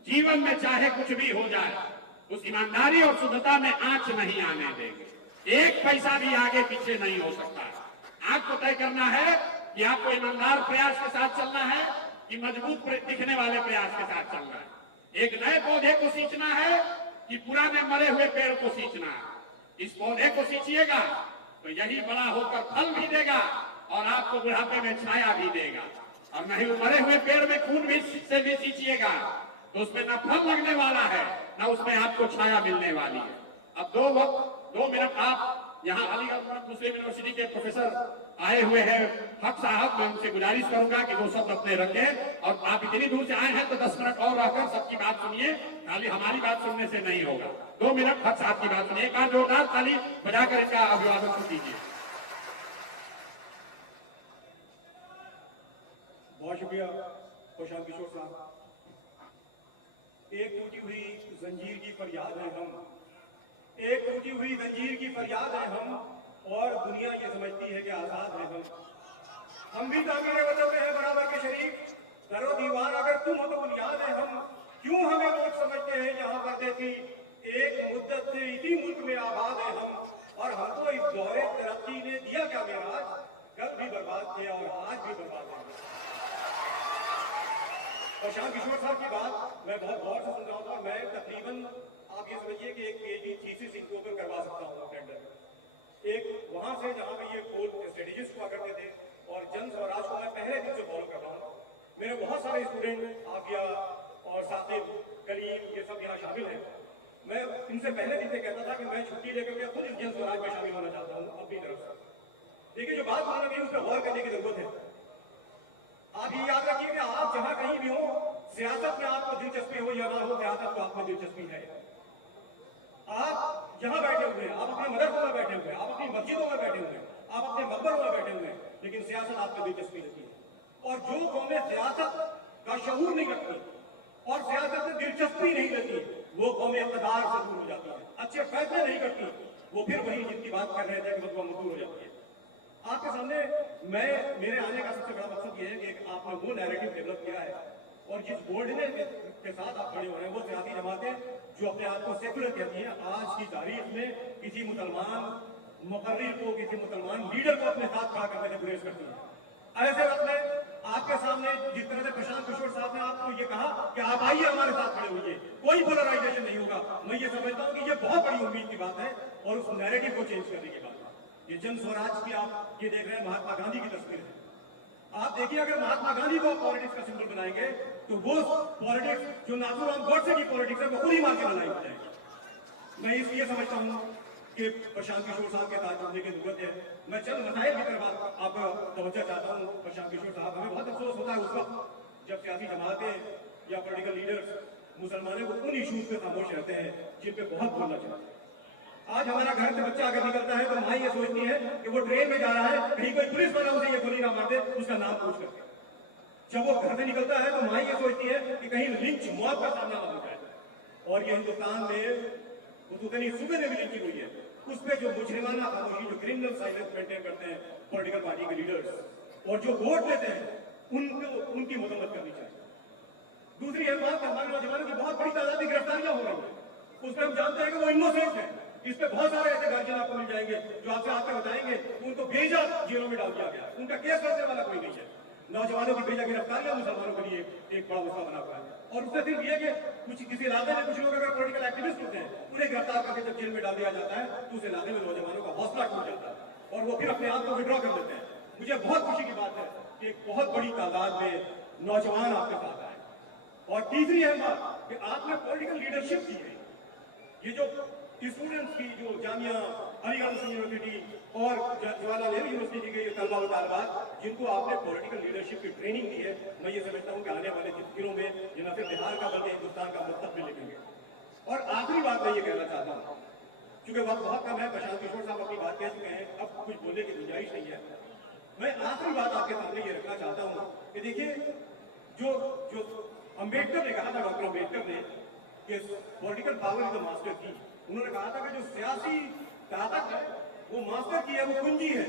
जीवन में चाहे कुछ भी हो जाए, उस ईमानदारी और शुद्धता में आंच नहीं आने देंगे। एक पैसा भी आगे पीछे नहीं हो सकता। आपको तय करना है कि आपको ईमानदार प्रयास के साथ चलना है कि मजबूत दिखने वाले प्रयास के साथ चलना है। एक नए पौधे को सींचना है कि पुराने मरे हुए पेड़ को सींचना है। इस पौधे को सींचिएगा तो यही बड़ा होकर फल भी देगा और आपको बुढ़ापे में छाया भी देगा। और नहीं मरे हुए पेड़ में खून भी से भी सींचिएगा तो उसमें न फल लगने वाला है, न उसमें आपको छाया मिलने वाली है। अब 2 मिनट आप यहाँ अलीगढ़ मुस्लिम यूनिवर्सिटी के प्रोफेसर आए हुए हैं हक साहब, मैं उनसे गुजारिश करूंगा कि वो सब अपने रखें, और आप इतनी दूर से आए हैं तो 10 मिनट और रहकर सबकी बात सुनिए, खाली हमारी बात सुनने से नहीं होगा। 2 मिनट हक साहब की बात सुनिए। एक बार जोरदार ताली बजाकर इनका अभिवादन कीजिए। बहुत शुक्रिया प्रशांत किशोर साहब। एक टूटी हुई जंजीर की फरियाद है हम, एक टूटी हुई जंजीर की फरियाद है हम, और दुनिया ये समझती है कि आजाद है हम भी तामीर वतन में है बराबर के शरीक, दरो दीवार अगर तुम हो तो बुनियाद है हम। क्यों हमें लोग समझते हैं यहाँ पर देखी एक मुद्दत से इसी मुल्क में आबाद है हम, और हमको इस दौरे तरक्की ने दिया क्या मेराज, कल भी बर्बाद थे और आज भी बर्बाद है। प्रशांत किशोर साहब की बात मैं बहुत गौर से सुन रहा था और मैं तकरीबन आप ये समझिए कि एक PhD थीसिस इनके ऊपर करवा सकता हूँ अपने अंडर। एक वहां से जहां पे ये कोर स्ट्रेटेजिस्ट हुआ करते थे और जन स्वराज को मैं पहले दिन से फॉलो कर रहा हूँ। मेरे बहुत सारे स्टूडेंट आफिया और साकिब कलीम ये सब यहाँ शामिल हैं। मैं इनसे पहले दिन से कहता था कि मैं छुट्टी लेकर के खुद इस जन स्वराज में शामिल होना चाहता हूँ अपनी तरफ से। देखिए जो बात माना गई उस पर गौर करने की जरूरत है। आप ये याद रखिए कि आप जहां कहीं भी हो, सियासत में आपको दिलचस्पी हो या ना हो, सियासत को आपको दिलचस्पी है। आप यहाँ बैठे हुए हैं, आप अपने मदरसों में बैठे हुए हैं, आप अपनी मस्जिदों में बैठे हुए हैं, आप अपने मकबरों में बैठे हुए हैं, लेकिन सियासत आपको दिलचस्पी रखती है। और जो कौमें सियासत का शऊर नहीं रखती और सियासत में दिलचस्पी नहीं लेती, वो कौमें इक़्तिदार से दूर हो जाती है, अच्छे फैसले नहीं करती, वो फिर वही जिनकी बात कर रहे थे कि वो दूर हो जाती है। आपके सामने मेरे आने का सबसे बड़ा मकसद ये है कि आपने वो नैरेटिव डेवलप किया है और जिस बोल्डनेस के साथ आप खड़े हो रहे हैं वो सियासी जमातें जो अपने आप को सेकुलर कहती हैं, आज की तारीख में किसी मुसलमान मुकर्रिर को, किसी मुसलमान लीडर को अपने साथ खड़ा करने से गुरेज करती हैं। ऐसे वक्त में आपके सामने जिस तरह से प्रशांत किशोर साहब ने आपको ये कहा कि आप आइए हमारे साथ खड़े होइए, कोई पोलराइजेशन नहीं होगा, मैं ये समझता हूँ कि ये बहुत बड़ी उम्मीद की बात है और उस नैरेटिव को चेंज करने की बात है। ये जन स्वराज की आप ये देख रहे हैं महात्मा गांधी की तस्वीर है। आप देखिए अगर महात्मा गांधी को पॉलिटिक्स का सिंबल बनाएंगे तो वो पॉलिटिक्स जो नाथूराम गोडसे की पॉलिटिक्स है वो खुद ही मार के बनाई हो जाएगी। मैं इसलिए समझता हूँ कि प्रशांत किशोर साहब के साथ जुड़ने की जरूरत है। मैं चंद मसाइल की तरफ आपका तवज्जो चाहता हूँ। प्रशांत किशोर साहब, हमें बहुत अफसोस होता है उस वक्त जब सियासी जमातें या पॉलिटिकल लीडर्स मुसलमानों को उन इशूज पे खामोश रहते हैं जिन पे बहुत बोलना चाहिए। आज हमारा घर से बच्चा अगर निकलता है तो माँ ये सोचती है कि वो ट्रेन में जा रहा है, कहीं कोई पुलिस वाला उसे ये गोली ना मार दे, उसका नाम पूछ करके। जब वो घर से निकलता है तो माँ ये सोचती है कि कहीं लिंच मौत का सामना ना हो जाए। और ये हिंदुस्तान में उतनी सुबह में भी लिंचिंग हुई है, उस पर जो मुजरिमाना खामोशी, जो क्रिमिनल साइलेंस मेंटेन करते हैं पॉलिटिकल पार्टी के लीडर्स और जो वोट देते हैं उनकी मदद करनी चाहिए। दूसरी है बात, हमारे नौजवानों की बहुत बड़ी तादाद में गिरफ्तारियां हो रही है, उस पर हम जानते हैं कि वो इनोसेंट है। इस पे बहुत सारे ऐसे गार्जियन आपको मिल जाएंगे जो आपसे आकर बताएंगे उनको बेजा जेलों में डाल दिया गया, उनका केस करने वाला कोई नहीं है। नौजवानों की बेजा गिरफ्तारियां मुसलमानों के लिए एक बड़ा मसला बना हुआ है। और उससे सिर्फ ये कि कुछ किसी इलाके में कुछ लोग अगर पॉलिटिकल एक्टिविस्ट होते हैं, उन्हें गिरफ्तार करके जब जेल में डाल दिया जाता है तो उस इलाके में नौजवानों का हौसला टूट जाता है और वो फिर अपने आप को विड्रॉ कर देते हैं। मुझे बहुत खुशी की बात है कि एक बहुत बड़ी तादाद में नौजवान आपके साथ आए। और तीसरी अहम बात कि आपने पॉलिटिकल लीडरशिप की है। ये जो स्टूडेंट्स की जो जामिया अलीगढ़ मुस्लिम यूनिवर्सिटी और जवाहरलाल नेहरू यूनिवर्सिटी की गई तलबा व तालिबात जिनको आपने पॉलिटिकल लीडरशिप की ट्रेनिंग दी है, मैं ये समझता हूँ कि आने वाले दिनों में ये न सिर्फ बिहार का बल्कि हिंदुस्तान का मुस्तकबिल लिखेंगे। और आखिरी बात मैं ये कहना चाहता हूँ, क्योंकि वक्त बहुत कम है, प्रशांत किशोर साहब अपनी बात कह चुके हैं, अब कुछ बोलने की गुंजाइश नहीं है। मैं आखिरी बात आपके सामने ये रखना चाहता हूँ कि देखिए जो अम्बेडकर ने कहा था, डॉक्टर अम्बेडकर ने कि political power is the master की, उन्होंने कहा था कि जो सियासी ताकत है वो मास्टर की है, वो कुंजी है,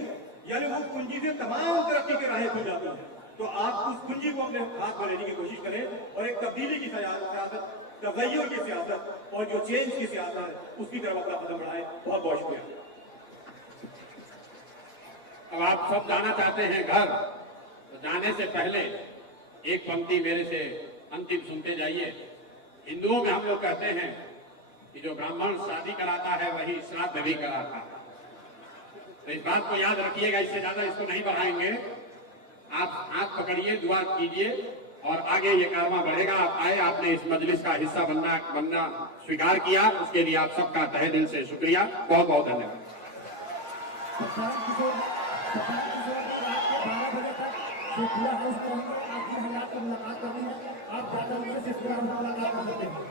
यानी वो कुंजी से तमाम तरक्की के राहें खुल जाती है। तो आप उस कुंजी को अपने हाथ में लेने की कोशिश करें और एक तब्दीली की सियासत, तगय्युर की सियासत और जो चेंज की सियासत है उसकी तरफ अपना कदम बढ़ाएं। बहुत बहुत शुक्रिया। अब आप सब जाना चाहते हैं घर, तो जाने से पहले एक पंक्ति मेरे से अंतिम सुनते जाइए। हिंदुओं में हम लोग कहते हैं कि जो ब्राह्मण शादी कराता है वही श्राद्ध भी कराता है, तो इस बात को याद रखिएगा, इससे ज्यादा इसको नहीं बढ़ाएंगे। आप हाथ पकड़िए, दुआ कीजिए और आगे ये कारवां बढ़ेगा। आप आए, आपने इस मजलिस का हिस्सा बनना स्वीकार किया, उसके लिए आप सबका तहे दिल से शुक्रिया, बहुत बहुत धन्यवाद। आप जाकर उनसे पूरा मुलाकात कर सकते हैं।